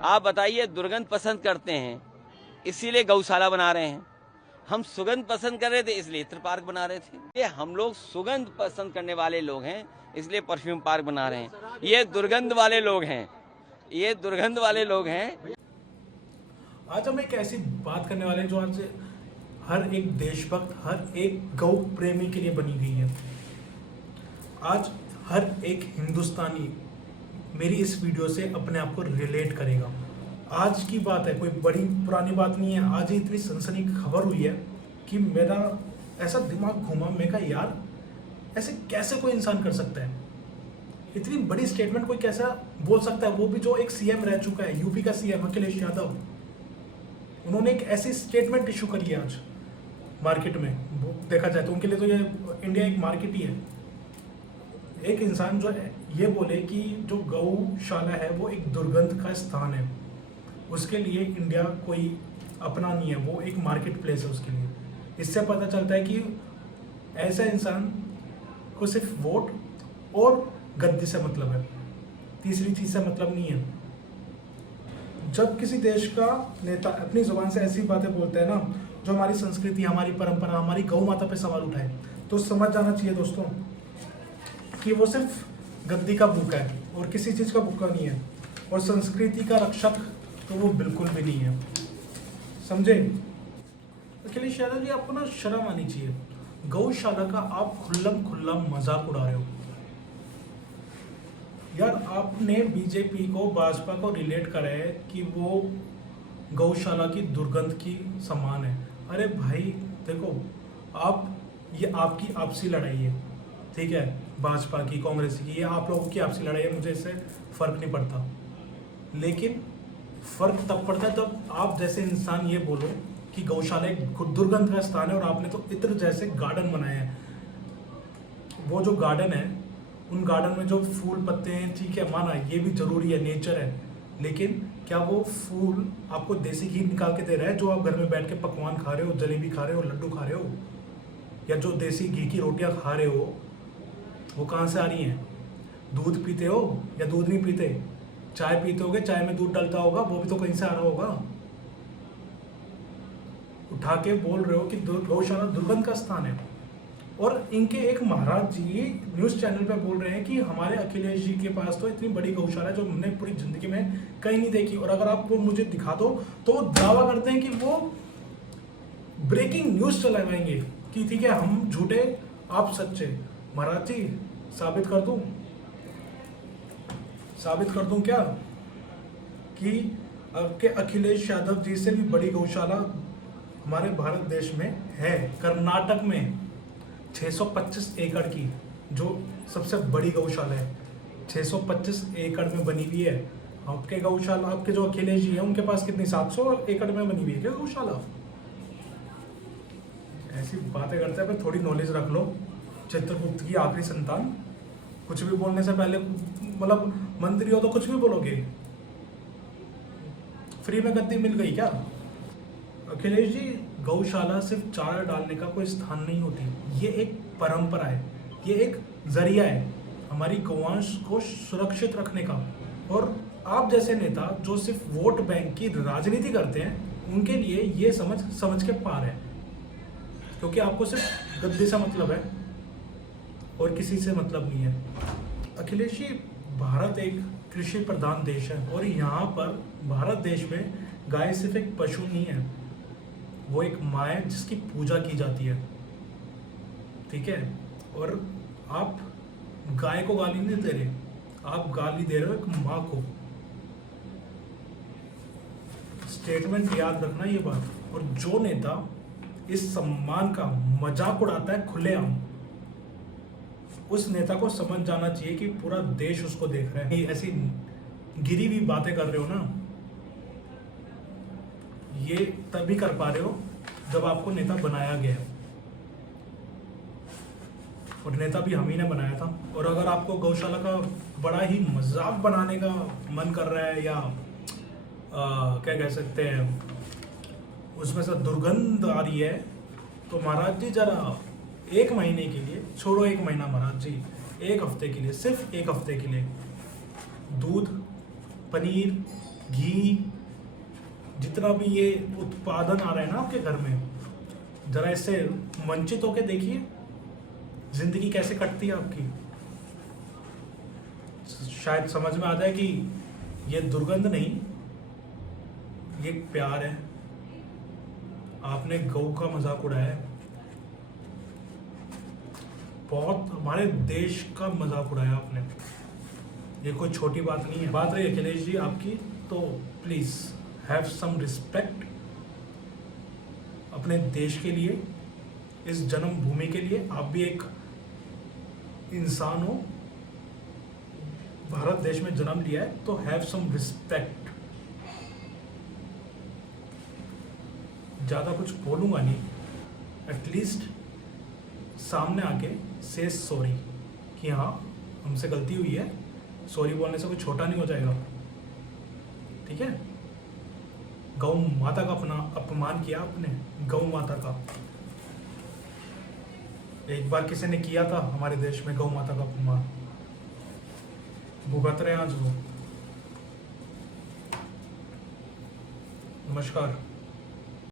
आप बताइए, दुर्गंध पसंद करते हैं इसीलिए गौशाला बना रहे हैं, हम सुगंध पसंद कर रहे थे इसलिए इत्र पार्क बना रहे थे। ये हम लोग सुगंध पसंद करने वाले लोग हैं इसलिए परफ्यूम पार्क बना रहे हैं। ये दुर्गंध वाले लोग हैं, ये दुर्गंध वाले लोग हैं। आज हम एक ऐसी बात करने वाले हैं जो आज हर एक देशभक्त, हर एक गौ प्रेमी के लिए बनी गई है। आज हर एक हिंदुस्तानी मेरी इस वीडियो से अपने आप को रिलेट करेगा। आज की बात है, कोई बड़ी पुरानी बात नहीं है। आज ही इतनी सनसनी खबर हुई है कि मेरा ऐसा दिमाग घूमा। मैं कहा यार, ऐसे कैसे कोई इंसान कर सकता है? इतनी बड़ी स्टेटमेंट कोई कैसा बोल सकता है? वो भी जो एक सीएम रह चुका है, यूपी का सीएम अखिलेश यादव। उन्होंने एक ऐसी स्टेटमेंट इशू करी है आज मार्केट में। देखा जाए तो उनके लिए तो ये इंडिया एक मार्केट ही है। एक इंसान जो है ये बोले कि जो गौशाला है वो एक दुर्गंध का स्थान है, उसके लिए इंडिया कोई अपना नहीं है, वो एक मार्केट प्लेस है उसके लिए। इससे पता चलता है कि ऐसा इंसान को सिर्फ वोट और गद्दी से मतलब है, तीसरी चीज से मतलब नहीं है। जब किसी देश का नेता अपनी जुबान से ऐसी बातें बोलते हैं ना, जो हमारी संस्कृति, हमारी परंपरा, हमारी गौ माता पे सवाल उठाए, तो समझ जाना चाहिए दोस्तों कि वो सिर्फ गद्दी का भूखा है और किसी चीज का भूखा नहीं है, और संस्कृति का रक्षक तो वो बिल्कुल भी नहीं है। समझे? अखिलेश यादव जी, आपको ना शर्म आनी चाहिए। गौशाला का आप खुल्लम खुल्ला मजाक उड़ा रहे हो यार। आपने बीजेपी को, भाजपा को रिलेट करा है कि वो गौशाला की दुर्गंध की समान है। अरे भाई देखो, ये आपकी आपसी लड़ाई है, ठीक है? भाजपा की, कांग्रेस की, ये आप लोगों की आपसी लड़ाई है, मुझे इससे फर्क नहीं पड़ता। लेकिन फर्क तब पड़ता है जब आप जैसे इंसान ये बोलो कि गौशाला एक दुर्गंध का स्थान है और आपने तो इत्र जैसे गार्डन बनाए हैं। वो जो गार्डन है, उन गार्डन में जो फूल पत्ते हैं, ठीक है, माना ये भी जरूरी है, नेचर है, लेकिन क्या वो फूल आपको देसी घी निकाल के दे रहा है जो आप घर में बैठ के पकवान खा रहे हो, जलेबी खा रहे हो, लड्डू खा रहे हो, या जो देसी घी की रोटियां खा रहे हो, वो कहाँ से आ रही हैं? दूध पीते हो या दूध नहीं पीते? चाय पीते होगे, चाय में दूध डलता होगा, वो भी तो कहीं से आ रहा होगा। उठा के बोल रहे हो कि गौशाला दुर्गंध का स्थान है, और इनके एक महाराज जी न्यूज चैनल पे बोल रहे हैं कि हमारे अखिलेश जी के पास तो इतनी बड़ी गौशाला है जो हमने पूरी जिंदगी में कहीं नहीं देखी, और अगर आप वो मुझे दिखा दो तो वो दावा करते हैं कि वो ब्रेकिंग न्यूज चलाएंगे कि ठीक है, हम झूठे आप सच्चे। महाराज जी, साबित कर दूं क्या कि आपके अखिलेश यादव जी से भी बड़ी गौशाला हमारे भारत देश में है। कर्नाटक में 625 एकड़ की जो सबसे बड़ी गौशाला है, 625 एकड़ में बनी हुई है। आपके गौशाला, आपके जो अखिलेश जी है, उनके पास कितनी, 700 एकड़ में बनी हुई है क्या गौशाला? ऐसी बातें करते हैं, थोड़ी नॉलेज रख लो। चित्रगुप्त की आखिरी संतान, कुछ भी बोलने से पहले, मतलब मंत्री हो तो कुछ भी बोलोगे। फ्री में गद्दी मिल गई क्या? अखिलेश जी, गौशाला सिर्फ चारा डालने का कोई स्थान नहीं होती, ये एक परंपरा है, ये एक जरिया है हमारी गौवंश को सुरक्षित रखने का। और आप जैसे नेता जो सिर्फ वोट बैंक की राजनीति करते हैं, उनके लिए ये समझ के पार है, क्योंकि आपको सिर्फ गद्दी से मतलब है और किसी से मतलब नहीं है। अखिलेश जी, भारत एक कृषि प्रधान देश है, और यहाँ पर भारत देश में गाय सिर्फ एक पशु नहीं है, वो एक माँ है जिसकी पूजा की जाती है, ठीक है? और आप गाय को गाली नहीं दे रहे, आप गाली दे रहे हो एक माँ को। स्टेटमेंट याद रखना ये बात। और जो नेता इस सम्मान का मजाक उड़ाता है खुलेआम, उस नेता को समझ जाना चाहिए कि पूरा देश उसको देख रहा है। ऐसी गिरी हुई बातें कर रहे हो ना, ये तभी कर पा रहे हो जब आपको नेता बनाया गया है, और नेता भी हम ही ने बनाया था। और अगर आपको गौशाला का बड़ा ही मजाक बनाने का मन कर रहा है, या क्या कह सकते हैं, उसमें से दुर्गंध आ रही है, तो महाराज जी जरा एक महीने के लिए छोड़ो, एक महीना महाराज जी, एक हफ्ते के लिए, सिर्फ एक हफ्ते के लिए दूध, पनीर घी, जितना भी ये उत्पादन आ रहा है ना आपके घर में, जरा इससे वंचित होके देखिए जिंदगी कैसे कटती है आपकी। शायद समझ में आ जाए कि ये दुर्गंध नहीं, ये प्यार है। आपने गौ का मजाक उड़ाया है, बहुत हमारे देश का मजाक उड़ाया आपने। ये कोई छोटी बात नहीं है। बात रही अखिलेश जी आपकी, तो प्लीज हैव सम रिस्पेक्ट अपने देश के लिए, इस जन्मभूमि के लिए। आप भी एक इंसान हो, भारत देश में जन्म लिया है, तो हैव सम रिस्पेक्ट। ज़्यादा कुछ बोलूँगा नहीं, एटलीस्ट सामने आके से सॉरी कि हाँ हमसे गलती हुई है। सॉरी बोलने से कोई छोटा नहीं हो जाएगा, ठीक है। गौ माता का अपना अपमान किया आपने, गौ माता का। एक बार किसी ने किया था हमारे देश में गौ माता का अपमान, भुगत रहे हैं आज वो। नमस्कार।